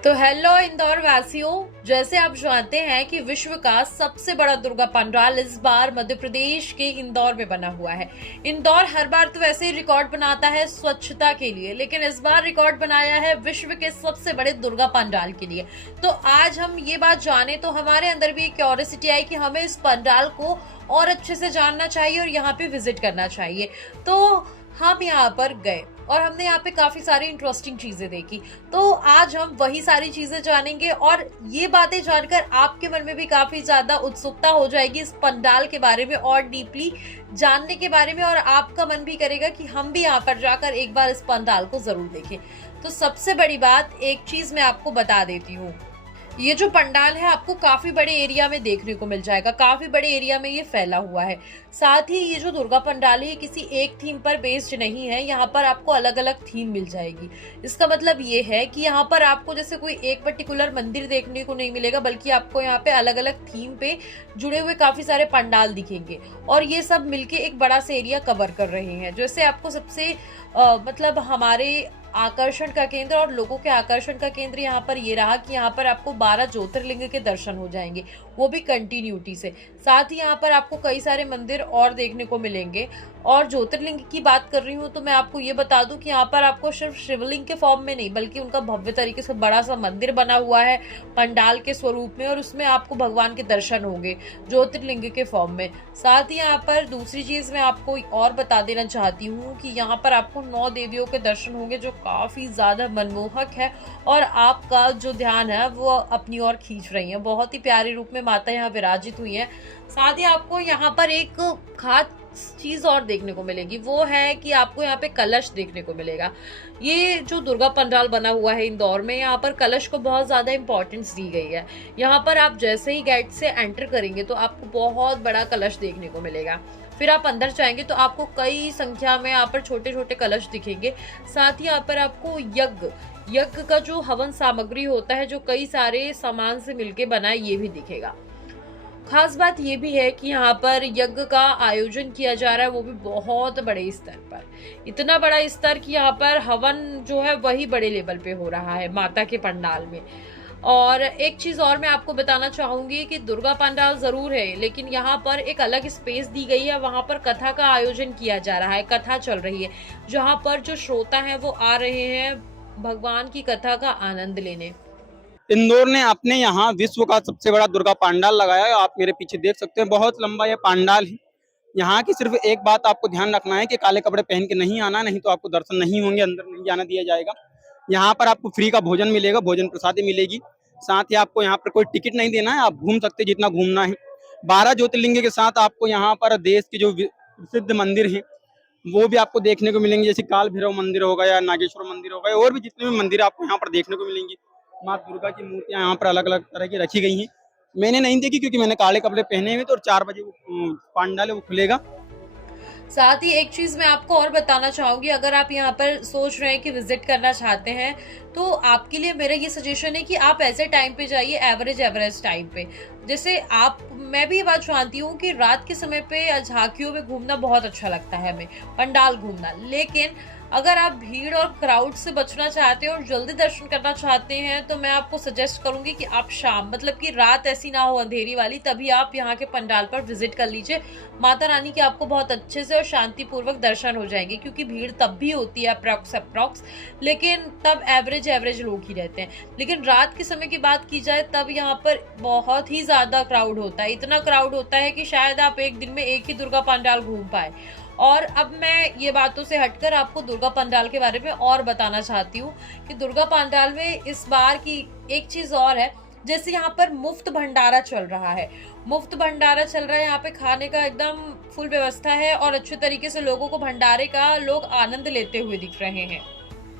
तो हेलो इंदौर वासियों, जैसे आप जानते हैं कि विश्व का सबसे बड़ा दुर्गा पंडाल इस बार मध्य प्रदेश के इंदौर में बना हुआ है। इंदौर हर बार तो वैसे ही रिकॉर्ड बनाता है स्वच्छता के लिए, लेकिन इस बार रिकॉर्ड बनाया है विश्व के सबसे बड़े दुर्गा पंडाल के लिए। तो आज हम ये बात जाने तो हमारे अंदर भी एक क्यूरियोसिटी आई कि हमें इस पंडाल को और अच्छे से जानना चाहिए और यहाँ पे विजिट करना चाहिए। तो हम यहाँ पर गए और हमने यहाँ पे काफी सारी इंटरेस्टिंग चीजें देखी। तो आज हम वही सारी चीजें जानेंगे और ये बातें जानकर आपके मन में भी काफी ज्यादा उत्सुकता हो जाएगी इस पंडाल के बारे में और डीपली जानने के बारे में, और आपका मन भी करेगा कि हम भी यहाँ पर जाकर एक बार इस पंडाल को जरूर देखें। तो सबसे बड़ी बात, एक चीज मैं आपको बता देती हूँ, ये जो पंडाल है आपको काफी बड़े एरिया में देखने को मिल जाएगा, काफी बड़े एरिया में ये फैला हुआ है। साथ ही ये जो दुर्गा पंडाल है ये किसी एक थीम पर बेस्ड नहीं है, यहाँ पर आपको अलग अलग थीम मिल जाएगी। इसका मतलब ये है कि यहाँ पर आपको जैसे कोई एक पर्टिकुलर मंदिर देखने को नहीं मिलेगा, बल्कि आपको यहाँ पे अलग अलग थीम पे जुड़े हुए काफी सारे पंडाल दिखेंगे और ये सब मिलके एक बड़ा सा एरिया कवर कर रहे हैं। जैसे आपको सबसे मतलब हमारे आकर्षण का केंद्र और लोगों के आकर्षण का केंद्र यहाँ पर ये रहा कि यहाँ पर आपको 12 ज्योतिर्लिंग के दर्शन हो जाएंगे, वो भी कंटिन्यूटी से। साथ ही यहाँ पर आपको कई सारे मंदिर और देखने को मिलेंगे। और ज्योतिर्लिंग की बात कर रही हूँ तो मैं आपको ये बता दूं कि यहाँ पर आपको सिर्फ शिवलिंग के फॉर्म में नहीं, बल्कि उनका भव्य तरीके से बड़ा सा मंदिर बना हुआ है पंडाल के स्वरूप में, और उसमें आपको भगवान के दर्शन होंगे ज्योतिर्लिंग के फॉर्म में। साथ ही यहाँ पर दूसरी चीज मैं आपको और बता देना चाहती हूँ कि यहाँ पर आपको 9 देवियों के दर्शन होंगे, जो काफी ज्यादा मनमोहक है और आपका जो ध्यान है वो अपनी ओर खींच रही है। बहुत ही प्यारे रूप में माता यहाँ विराजित हुई है। साथ ही आपको यहाँ पर एक खास चीज और देखने को मिलेगी, वो है कि आपको यहाँ पे कलश देखने को मिलेगा। ये जो दुर्गा पंडाल बना हुआ है इंदौर में, यहाँ पर कलश को बहुत ज्यादा इंपॉर्टेंस दी गई है। यहाँ पर आप जैसे ही गेट से एंटर करेंगे तो आपको बहुत बड़ा कलश देखने को मिलेगा। फिर आप अंदर जाएंगे तो आपको कई संख्या में यहाँ पर छोटे छोटे कलश दिखेंगे। साथ ही यहाँ पर आपको यज्ञ का जो हवन सामग्री होता है, जो कई सारे सामान से मिलके बना है, ये भी दिखेगा। खास बात ये भी है कि यहाँ पर यज्ञ का आयोजन किया जा रहा है, वो भी बहुत बड़े स्तर पर। इतना बड़ा स्तर कि यहाँ पर हवन जो है वही बड़े लेवल पे हो रहा है माता के पंडाल में। और एक चीज और मैं आपको बताना चाहूंगी कि दुर्गा पंडाल जरूर है, लेकिन यहाँ पर एक अलग स्पेस दी गई है, वहां पर कथा का आयोजन किया जा रहा है, कथा चल रही है, जहाँ पर जो श्रोता है वो आ रहे हैं भगवान की कथा का आनंद लेने। इंदौर ने अपने यहाँ विश्व का सबसे बड़ा दुर्गा पंडाल लगाया है। आप मेरे पीछे देख सकते हैं, बहुत लंबा ये पंडाल है। यहाँ की सिर्फ एक बात आपको ध्यान रखना है कि काले कपड़े पहन के नहीं आना, नहीं तो आपको दर्शन नहीं होंगे, अंदर नहीं जाना दिया जाएगा। यहाँ पर आपको फ्री का भोजन मिलेगा, भोजन प्रसादी मिलेगी। साथ ही आपको यहाँ पर कोई टिकट नहीं देना है, आप घूम सकते जितना घूमना है। 12 ज्योतिर्लिंग के साथ आपको यहाँ पर देश के जो प्रसिद्ध मंदिर हैं वो भी आपको देखने को मिलेंगे, जैसे काल भैरव मंदिर होगा या नागेश्वर मंदिर होगा, और भी जितने भी मंदिर आपको यहाँ पर देखने को मिलेंगे। माँ दुर्गा की मूर्तियां यहाँ पर अलग अलग तरह की रखी गई हैं। मैंने नहीं देखी क्योंकि मैंने काले कपड़े पहने हुए थे, और 4 बजे वो पंडाल है वो खुलेगा। साथ ही एक चीज मैं आपको और बताना चाहूंगी, अगर आप यहाँ पर सोच रहे हैं कि विजिट करना चाहते हैं तो आपके लिए मेरा ये सजेशन है कि आप ऐसे टाइम पे जाइए, एवरेज टाइम पे। जैसे मैं भी ये बात जानती हूँ कि रात के समय पे झांकियों में घूमना बहुत अच्छा लगता है हमें, पंडाल घूमना, लेकिन अगर आप भीड़ और क्राउड से बचना चाहते हैं और जल्दी दर्शन करना चाहते हैं तो मैं आपको सजेस्ट करूंगी कि आप शाम, मतलब कि रात ऐसी ना हो अंधेरी वाली, तभी आप यहाँ के पंडाल पर विजिट कर लीजिए। माता रानी के आपको बहुत अच्छे से और शांतिपूर्वक दर्शन हो जाएंगे, क्योंकि भीड़ तब भी होती है अप्रॉक्स, लेकिन तब एवरेज लोग ही रहते हैं। लेकिन रात के समय की बात की जाए तब यहाँ पर बहुत ही ज्यादा क्राउड होता है, इतना क्राउड होता है कि शायद आप एक दिन में एक ही दुर्गा पंडाल घूम पाए। और अब मैं ये बातों से हटकर आपको दुर्गा पंडाल के बारे में और बताना चाहती हूँ कि दुर्गा पंडाल में इस बार की एक चीज और है, जैसे यहाँ पर मुफ्त भंडारा चल रहा है। मुफ्त भंडारा चल रहा है, यहाँ पे खाने का एकदम फुल व्यवस्था है और अच्छे तरीके से लोगों को भंडारे का लोग आनंद लेते हुए दिख रहे हैं।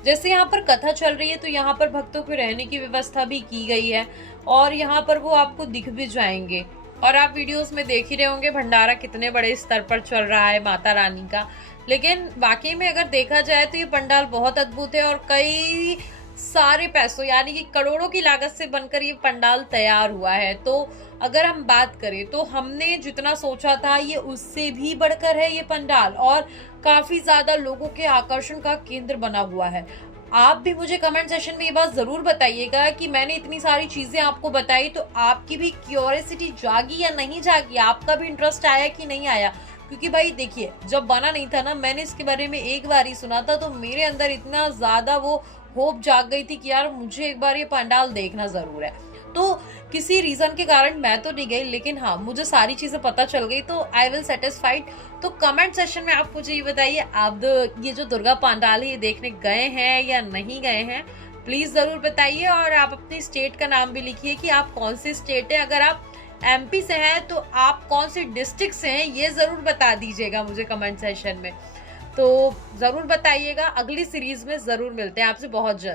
जैसे यहाँ पर कथा चल रही है तो यहाँ पर भक्तों के रहने की व्यवस्था भी की गई है और यहाँ पर वो आपको दिख भी जाएंगे। और आप वीडियोस में देख ही रहे होंगे भंडारा कितने बड़े स्तर पर चल रहा है माता रानी का। लेकिन वाकई में अगर देखा जाए तो ये पंडाल बहुत अद्भुत है और कई सारे पैसों यानी कि करोड़ों की लागत से बनकर ये पंडाल तैयार हुआ है। तो अगर हम बात करें तो हमने जितना सोचा था ये उससे भी बढ़कर है ये पंडाल, और काफी ज्यादा लोगों के आकर्षण का केंद्र बना हुआ है। आप भी मुझे कमेंट सेशन में ये बात ज़रूर बताइएगा कि मैंने इतनी सारी चीज़ें आपको बताई तो आपकी भी क्यूरियोसिटी जागी या नहीं जागी, आपका भी इंटरेस्ट आया कि नहीं आया। क्योंकि भाई देखिए, जब बना नहीं था ना, मैंने इसके बारे में एक बार ही सुना था तो मेरे अंदर इतना ज़्यादा वो होप जाग गई थी कि यार मुझे एक बार ये पंडाल देखना ज़रूर है। तो किसी रीज़न के कारण मैं तो नहीं गई, लेकिन हाँ, मुझे सारी चीज़ें पता चल गई तो आई विल सैटिस्फाइड। तो कमेंट सेशन में आप मुझे ये बताइए, आप ये जो दुर्गा पंडाल है ये देखने गए हैं या नहीं गए हैं? प्लीज़ ज़रूर बताइए और आप अपनी स्टेट का नाम भी लिखिए कि आप कौन सी स्टेट है। अगर आप एमपी से हैं तो आप कौन सी डिस्ट्रिक्ट से हैं, ये ज़रूर बता दीजिएगा मुझे कमेंट सेशन में। तो ज़रूर बताइएगा, अगली सीरीज़ में ज़रूर मिलते हैं आपसे बहुत जल्द।